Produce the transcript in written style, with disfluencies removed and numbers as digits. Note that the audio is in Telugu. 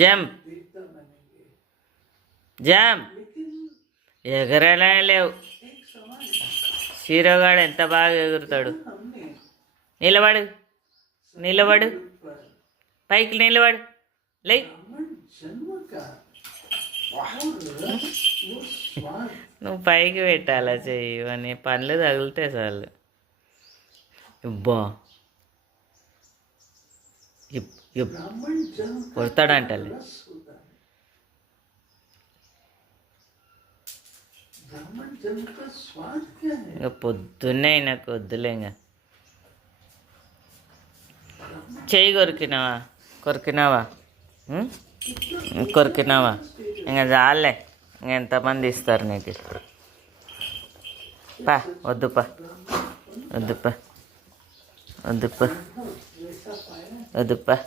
జంప్ జంప్ ఎగరలే లేవు. హీరోగాడు ఎంత బాగా ఎగురుతాడు. నిలబడు నిలబడు పైకి నిలబడు లే. నువ్వు పైకి పెట్టాలా చెయ్యి అని పనులు తగిలితే చాలు. ఇబ్బా కొడతాడంటలే. ఇంకా పొద్దున్నే నాకు వద్దులే. ఇంకా చెయ్యి కొరికినావా ఇంకా చాలే. ఎంతమంది ఇస్తారు నీకు? పా వద్దుపా వద్దుపా వద్దుపా వద్దుపా.